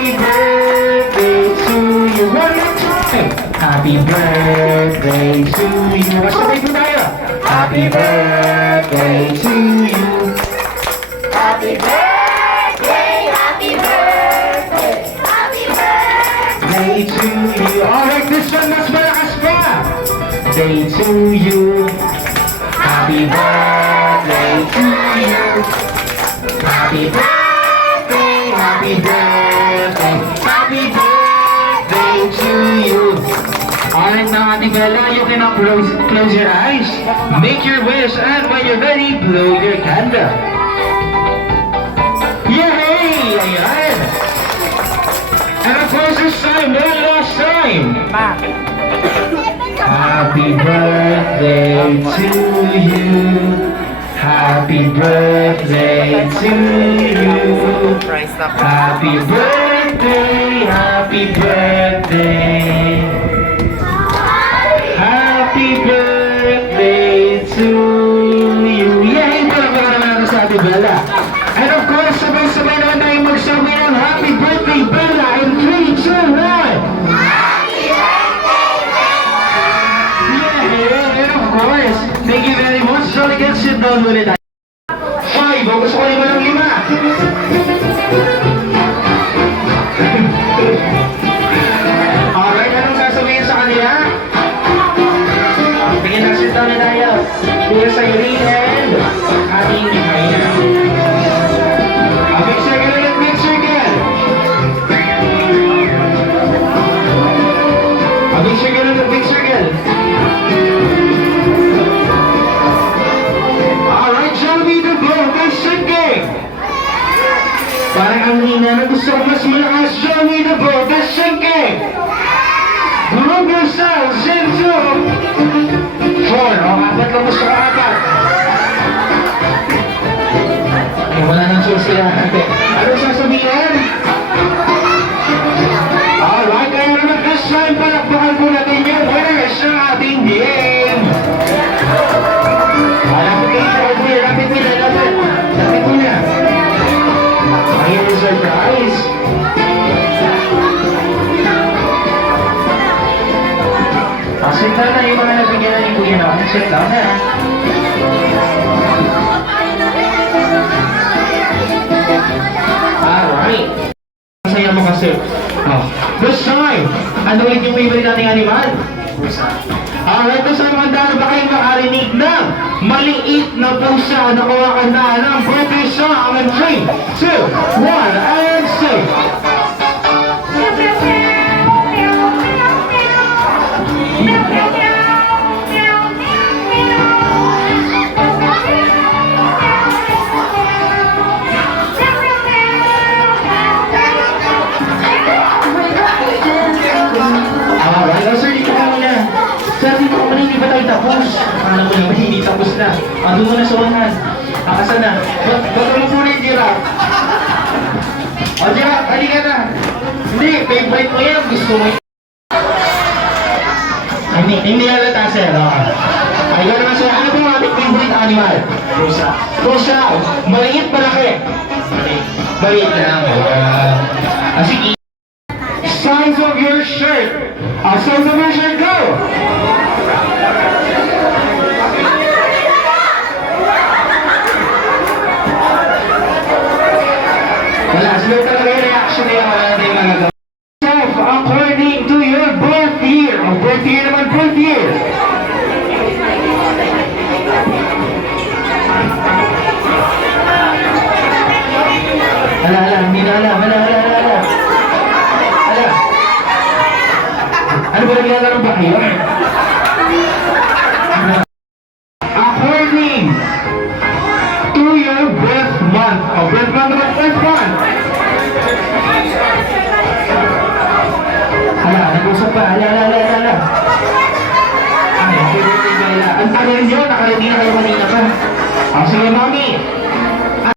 Happy birthday to you. One more time. Happy birthday to you. Sabay po tayo. Happy birthday to you. Happy birthday, happy birthday, happy birthday To you. Alright, this one mas malakas pa. Day to you. Happy birthday to you. Happy birthday, happy birthday, happy birthday to you. Alright now, Ate Bella, you can now close your eyes, make your wish, and when you're ready, blow your candle. Yay! Ayan! And of course, this time, one last time. Happy birthday to you. Happy birthday to you. Happy birthday, happy birthday. Happy birthday to you. Yay! Palakpakan naman natin sa Ate Bella. And of course, sabay-sabay naman tayong magsabi ng Happy Birthday Bella in 3, 2, 1. Happy birthday, Yeah, and of course, thank you very much. So, let's sit down muna tayo. 5, o gusto ko naman ng 5. Alright, anong sasabihin sa kanila? Bigyan ng sit down na tayo. Bigyan sa Irene and ating Mayna. Big circle ulit, big circle. Big circle ulit, big circle. Alright, shall we do go? Big circle. Parang ang hina na gusto ko mas malakas. Shall we do go? Big circle. Group yourselves into 4. O, apat lang gusto ko, apat. Wala nang susi ate. Ano sasabihin? Alright, kaya naman this time, palakpakan po natin yung winners ng ating game. Lapit kayo, lapit nila, lapit. Lapit nila. Ayun yung surprise. Sit down na yung mga nabigyan na yung kuya namin. Sit down na. Alright. Masaya mo kasi. Oh. This time, ano ulit yung favorite nating animal? Pusa. Alright, this time, handa na ba kayo makarinig ng maliit na pusa na kumakanta ng birthday song in 3, 2, 1, and say. Tapos, alam mo naman, hindi tapos na. Doon mo na sa unahan. Akasan na. Bago mo muna yung giraffe. O, giraffe, halika na. Hindi, favorite mo yan. Gusto mo yan. Hindi halata, sir. Ay, gano'n na, sir. Ano po ang ating favorite animal? Pusa. Pusa. Maliit, malaki. Maliit lang. Sige. Size of your shirt. Size of your shirt, go! Wala, slow talaga yung reaction niya. Wala natin yung magagawa. According to your birth year. O birth year naman, birth year. Hala, hindi na alam. Hala. Ano ba naglalaro ba kayo? According to your birth month. O birth month naman, birth month. Hala, nag-usap pa. Hala. Ay, ang tagal nyo, nakalagay na kayo kanina pa. Sige, mami.